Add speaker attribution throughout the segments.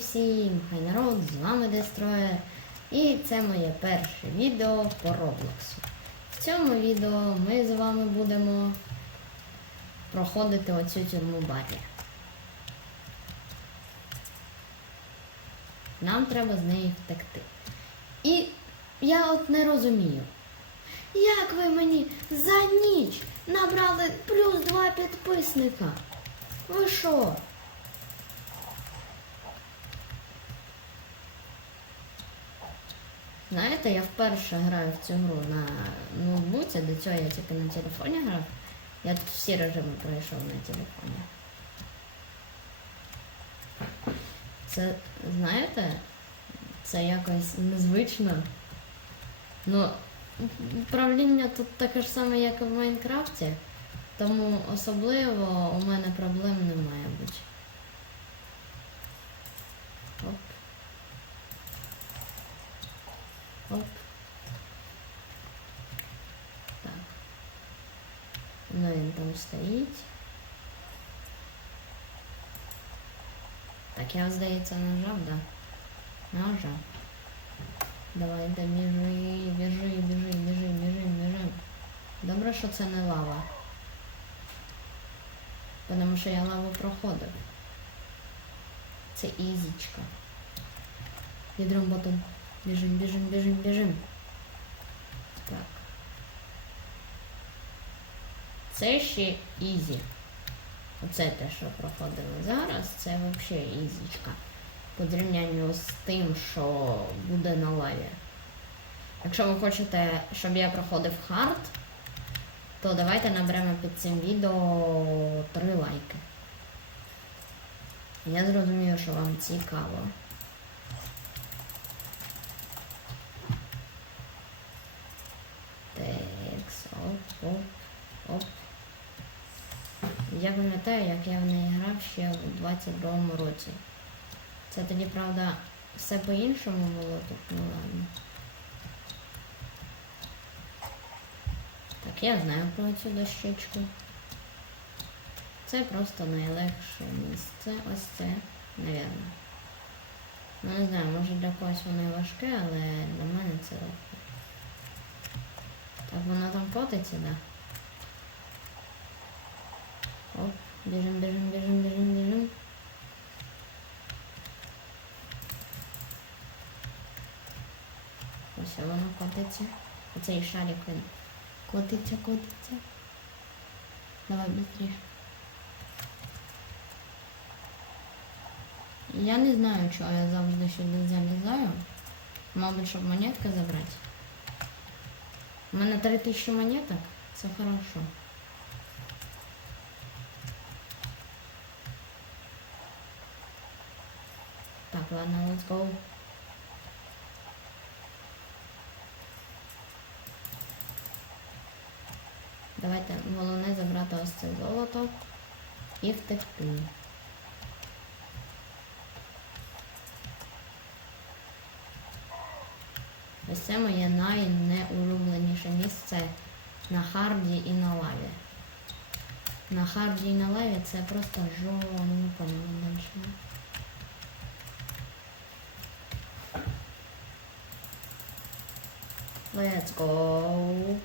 Speaker 1: всім, хай народ, з вами Дестроєр. І це моє перше відео по Роблоксу. В цьому відео ми з вами будемо проходити оцю тюрму Баррі. Нам треба з неї втекти. І я от не розумію. Як ви мені за ніч набрали плюс два підписника? Ви що? Знаєте, я вперше граю в цю гру на ноутбуці, до цього я тільки на телефоні грав. Я тут всі режими пройшов на телефоні. Це, знаєте, це якось незвично. Ну, управління тут таке ж саме, як і в Майнкрафті, тому особливо у мене проблем не має бути. Оп. Оп. Так. Ну він там стоїть. Так, я, здається, нажав, да? Нажав. Давай, да біжи, біжи, біжи, біжи, біжи, біжи. Добре, що це не лава. Тому що я лаву проходив. Це ізічка. Ядром ботом. Біжим, біжим, біжим, біжим. Так. Це ще ізі. Оце те, що проходили зараз, це взагалі ізічка. По зрівнянню з тим, що буде на лаві. Якщо ви хочете, щоб я проходив хард, то давайте наберемо під цим відео 3 лайки. Я зрозумію, що вам цікаво. Текс, оп, оп, оп. Я пам'ятаю, як я в неї грав ще в 22-му році. Це тоді, правда, все по-іншому було тут, ну ладно. Так, я знаю про цю дощечку. Це просто найлегше місце. Ось це, навірно. Ну не знаю, може для когось воно і важке, але для мене це легко. Так, воно там котиться, да? Оп, біжим, біжим, біжим, біжим, біжим. Ось воно котиться. Оцей шарик він котиться, котиться. Давай быстрее. Я не знаю, чого я завжди сюди залізаю. Мабуть, щоб монетки забрати. У мене 3000 монеток. Це хорошо. Так, ладно, let's go. Давайте головне забрати ось це золото і втекти. Ось це моє найнеулюбленіше місце на харді і на лаві. На харді і на лаві це просто жо... ну не Let's go.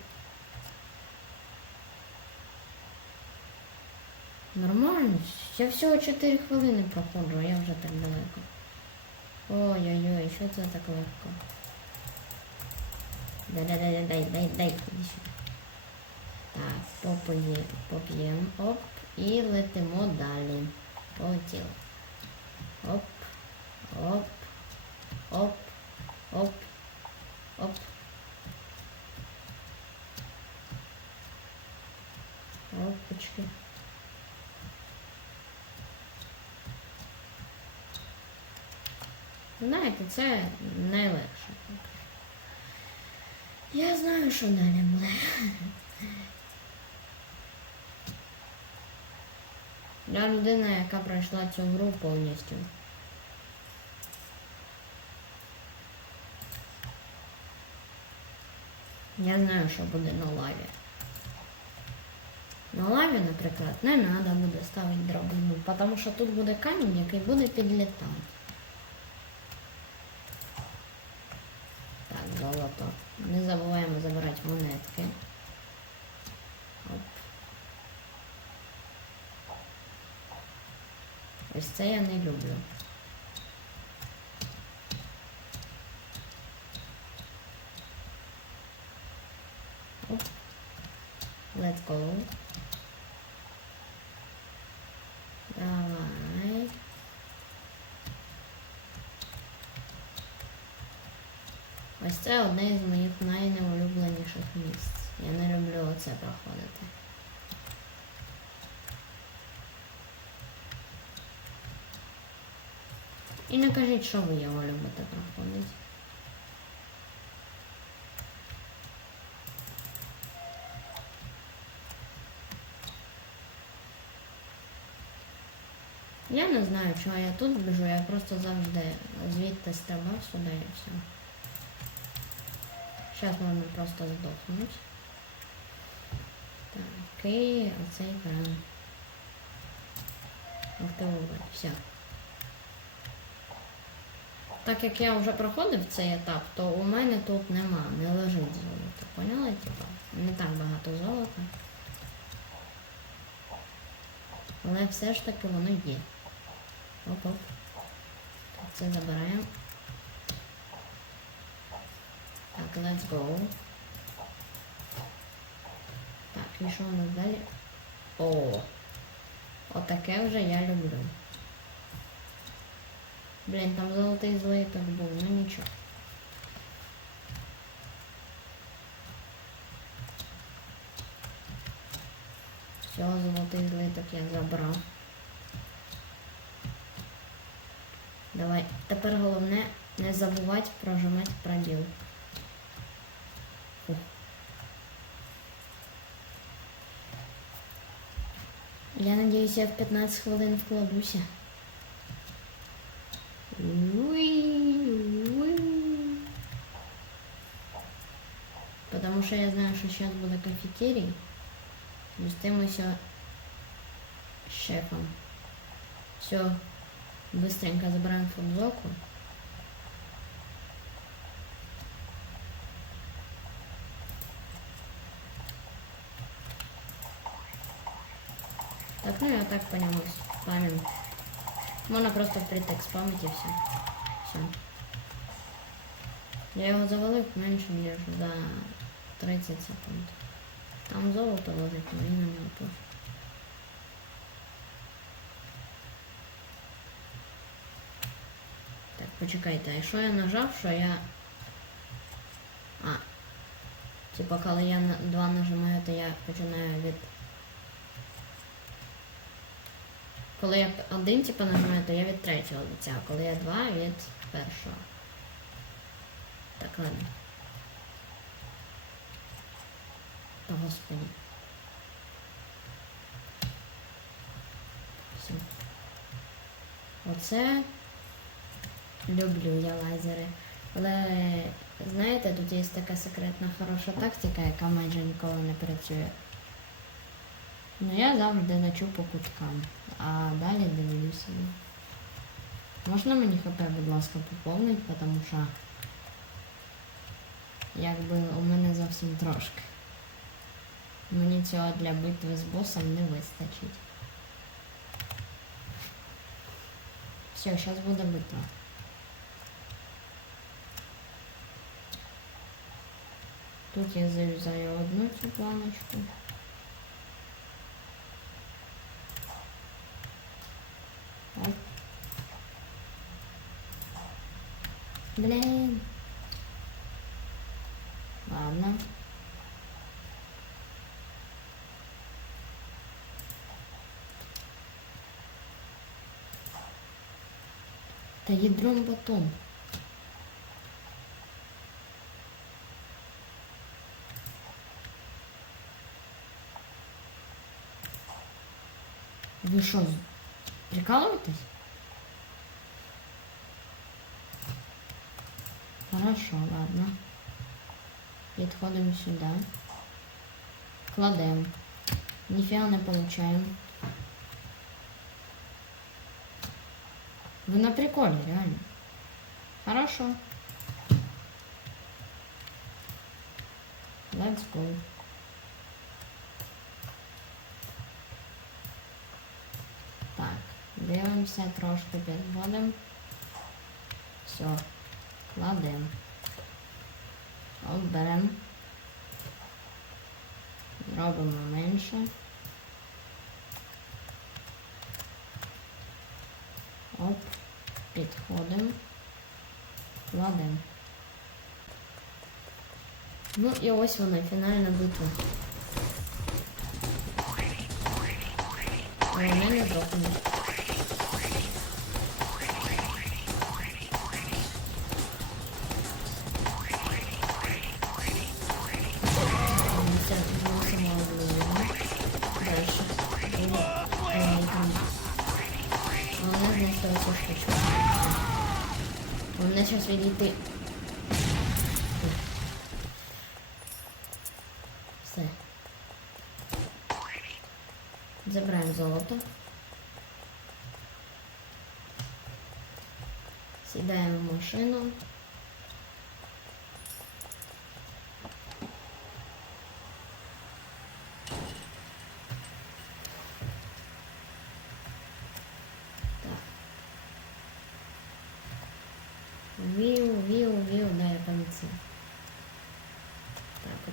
Speaker 1: Нормально. Я всього 4 хвилини проходжу, а я вже так далеко. Ой-ой-ой, що це так легко? Дай, дай, дай, дай, дай, дай, іди сюди. Так, поп'ємо, оп, і летимо далі. Полетіло. Оп, оп, оп, оп, оп. Опачки. Знаєте, це найлегше. Я знаю, що далі буде. Я людина, яка пройшла цю гру повністю. Я знаю, що буде на лаві. На лаві, наприклад, не треба буде ставити драбину, тому що тут буде камінь, який буде підлітати. Так, золото. Не забуваємо забирати монетки. Оп. Ось це я не люблю. Оп. Let's go. Ось це одне із моїх найнеулюбленіших місць. Я не люблю оце проходити. І не кажіть, що ви його любите проходити. Я не знаю, чого я тут біжу, я просто завжди звідти стрибав сюди і все. Зараз можна просто здохнути. Так, і оцей кран. Активувати. Все. Так як я вже проходив цей етап, то у мене тут нема, не лежить золото. Поняли? Типа, не так багато золота. Але все ж таки воно є. Оп-оп. Це забираємо. Так, let's go. Так, і що у нас далі? О! Отаке вже я люблю. Блін, там золотий злиток був, ну нічого. Все, золотий злиток я забрав. Давай. Тепер головне не забувати прожимати пробіл. Я надіюсь, я в 15 хвилин вкладуся. Уи, уи. Потому что я знаю, что сейчас буде кафетерий. Зустрімося з шефом. Все, быстренько забираємо футболку. Ну я так по ньому спамим. Можна просто впритек спамити і все. Все. Я його завалив менше, ніж за 30 секунд. Там золото лежить, але він на нього пофіг. Так, почекайте, а що я нажав, що я... А. Типа, коли я на- два нажимаю, то я починаю від... Коли я один типу, нажимаю, то я від третього лиця, а коли я два від першого. Так, ладно. Та господи. Все. Оце люблю я лазери. Але знаєте, тут є така секретна хороша тактика, яка майже ніколи не працює. Ну я завжди начу по куткам, а далі дивлюся. Можна мені хп, будь ласка, поповнити, тому що якби у мене зовсім трошки. Мені цього для битви з босом не вистачить. Все, зараз буде битва. Тут я зав'язаю одну цю планочку. Оп. Блин. Ладно. Та ядром потом. Вы что, прикалываетесь? Хорошо, ладно. Підходимо сюди. Кладемо. Ніфіга не получаємо. Ви на приколі, реально. Хорошо. Let's go. Так, дивимося трошки підводимо. Все, Кладемо. От беремо. Робимо менше. Оп, підходимо. Кладемо. Ну і ось вона, фінальна битва. Ми не зробимо. Вони зараз відійти. Все. Забираємо золото. Сідаємо в машину.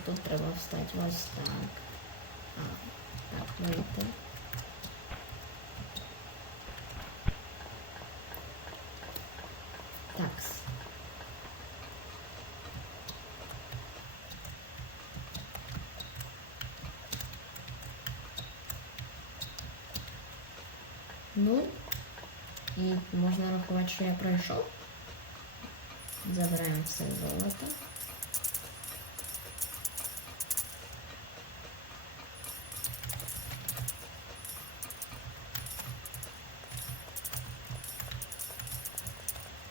Speaker 1: Тут треба встати ось так. А, так, вийти. Такс. Ну, і можна рахувати, що я пройшов. Забираємо все золото.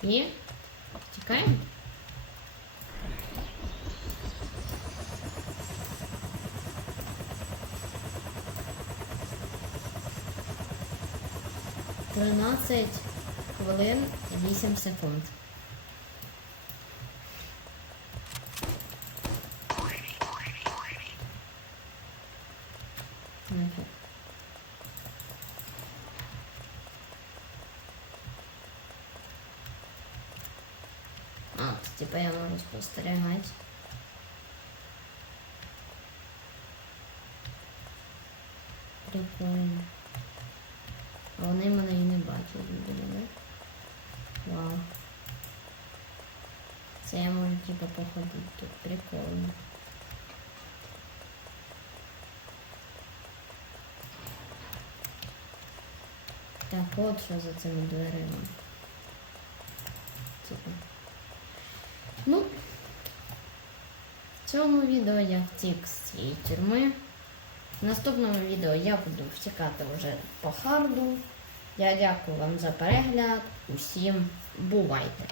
Speaker 1: І тікаємо. Тринадцять хвилин вісім секунд. Нафіг. А, то, типа я можу спостерігати. Прикольно. А вони мене і не бачать, буде, да? Вау. Це я можу типа походити тут. Прикольно. Так, от що за цими дверима. Типа. Ну, в цьому відео я втік з цієї тюрми. В наступному відео я буду втікати вже по харду. Я дякую вам за перегляд. Усім бувайте!